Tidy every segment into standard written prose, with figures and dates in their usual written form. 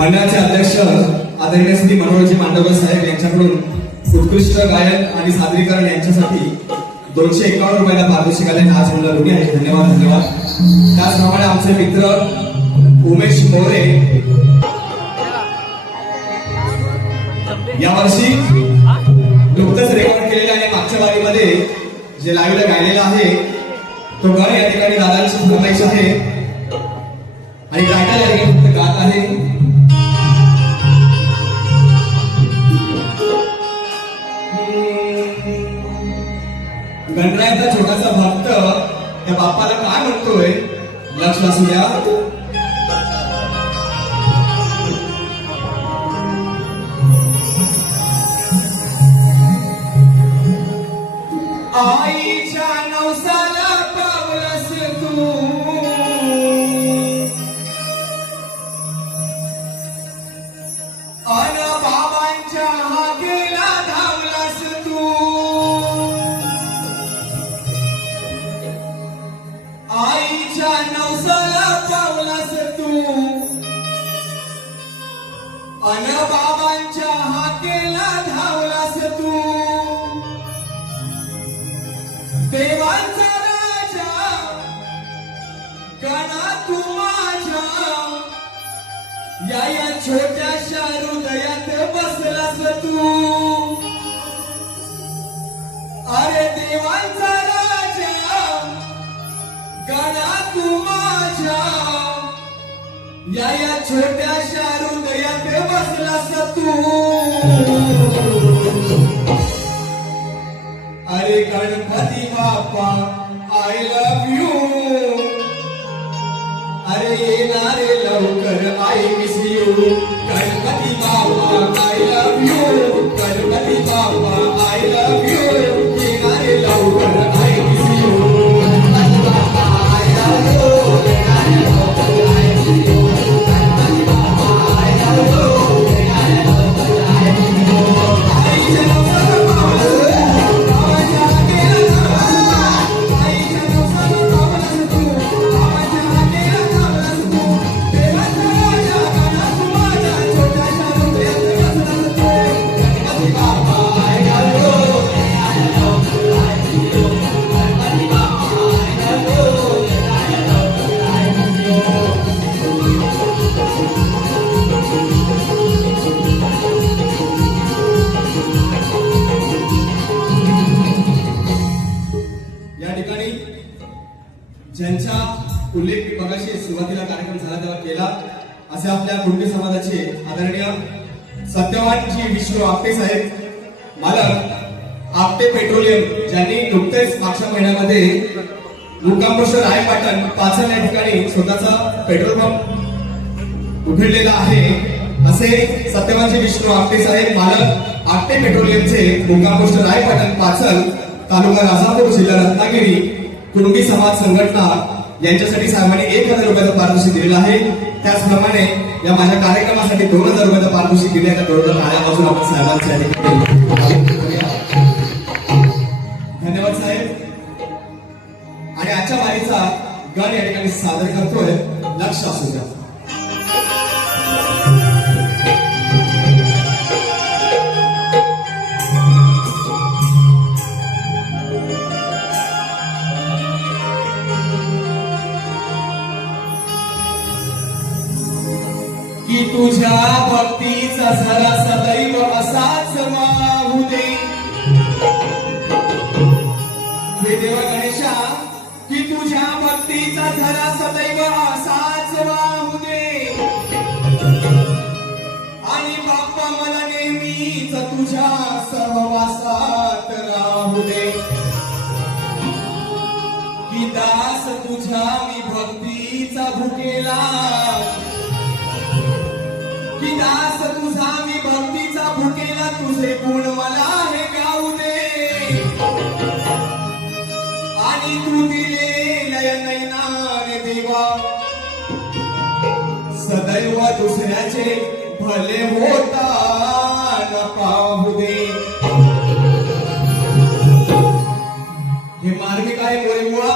मंडळाचे अध्यक्ष आदरणीय श्री मनोहरजी मांडवकर साहेब यांच्याकडून उत्कृष्ट गायन आणि सादरीकरण यांच्यासाठी 251 रुपयाला पारितोषिक आले. आज म्हणलं ऋणी आहे. धन्यवाद धन्यवाद. त्याचप्रमाणे आमचे मित्र उमेश मोरे यावर्षी नुकतंच रेकॉर्ड केलेलं आहे. मागच्या वारीमध्ये जे लाईव्हला गायलेलं आहे तो गण या ठिकाणी दादांची फरमाईश आहे आणि गायला या ठिकाणी फक्त गात आहे. गणरायाचा छोटासा भक्त त्या बाप्पाला काय म्हणतोय लक्ष असू द्या. आईच्या नवसाला पावलस तू अन बाबांच्या हाकेला धावलास तू. आईच्या नवसाला पावलास तू अन बाबांच्या हाकेला धावलास तू. देवांचा राजा गणा तू माझ्या या छोट्याशा हृदयात बसलास तू. अरे देवांचा राजा गणा तू माझ्या या छोट्याशा हृदयात बसलास तू. अरे Ganpati Bappa I love you. अरे येणारे लवकर I miss you. Ganpati Bappa I love you. Ganpati Bappa I love you. येणारे लवकर I miss you. Ganpati Bappa I love you. येणारे लवकर I miss you. Ganpati Bappa I love you. येणारे लवकर आय मिस यू. आईच्या नवसाला पावलस ज्यांचा उल्लेख मी मगाशी सुरुवातीला कार्यक्रम झाला तेव्हा केला असे आपल्या कुणबी समाजाचे आदरणीय सत्यवानजी विष्णू आपटे साहेब मालक आपटे पेट्रोलियम ज्यांनी नुकतेच मागच्या महिन्यामध्ये मुक्काम पोस्ट रायपाटण पाचल या ठिकाणी स्वतःचा पेट्रोल पंप उघडलेला आहे. असे सत्यवानजी विष्णू आपटे साहेब मालक आपटे पेट्रोलियमचे मुक्काम पोस्ट रायपाटण पाचल तालुका राजापूर जिल्हा रत्नागिरी कुणबी समाज संघटना यांच्यासाठी साहेबांनी 1000 रुपयाचं पारितोषिक दिलेलं आहे. त्याचप्रमाणे या माझ्या कार्यक्रमासाठी 2000 रुपयाचं पारितोषिक दिले. त्या 2000 टाळ्यापासून आपण साहेबांच्या धन्यवाद साहेब. आणि आजच्या वारीचा गण या ठिकाणी सादर करतोय लक्ष असू द्या. की तुझ्या भक्तीचा झरा सदैव असाच वाहू दे. हे देवा गणेशा की तुझ्या भक्तीचा झरा सदैव असाच वाहू दे. आणि बाप्पा मला नेहमीच तुझ्या सहवासात राहू दे. की दास तुझ्या मी भक्तीचा भुकेला. की दास तुझा मी भक्तीचा भुकेला. तुझे गुण मला हे गाऊ दे. आणि तू दिलेल्या नयनाने देवा सदैव दुसऱ्याचे भले होता न पाहू दे. हे मार्मिक आहे मोरे मुळा.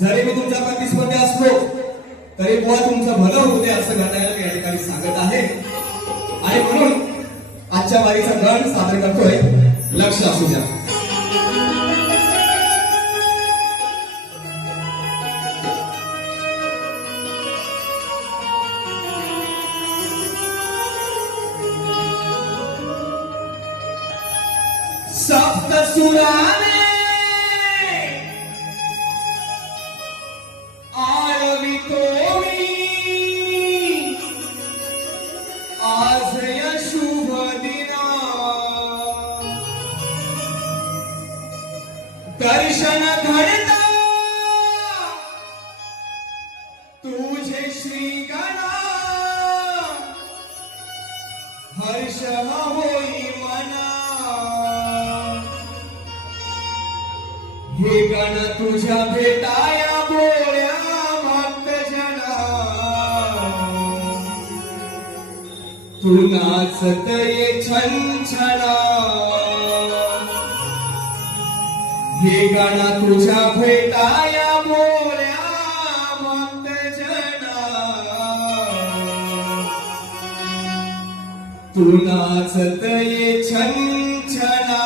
जरी मी तुमच्या प्रतिस्पर्धी असलो तरी बुवा तुमचं भलं होऊ दे असं घडायला मी या ठिकाणी सांगत आहे. आजच्या वारीचा गण सादर करतोय. लक्ष असू द्या. सप्त सुराने आळवितो मी आज या शुभ दिना. दर्शन घडता तुझे श्री गणा. हर्ष होई मना. हे गण तुझ्या भेटाया बोळ्या भक्तजना. तू नाचत ये छनछना. हे गण तुझ्या भेटाया बोळ्या भक्तजना. तू नाचत ये छनछना.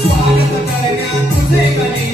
स्वागत करण्या तुझे गणे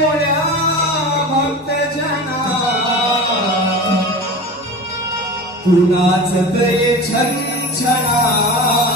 भोळ्या भक्तजना तू नाचत ये छन छना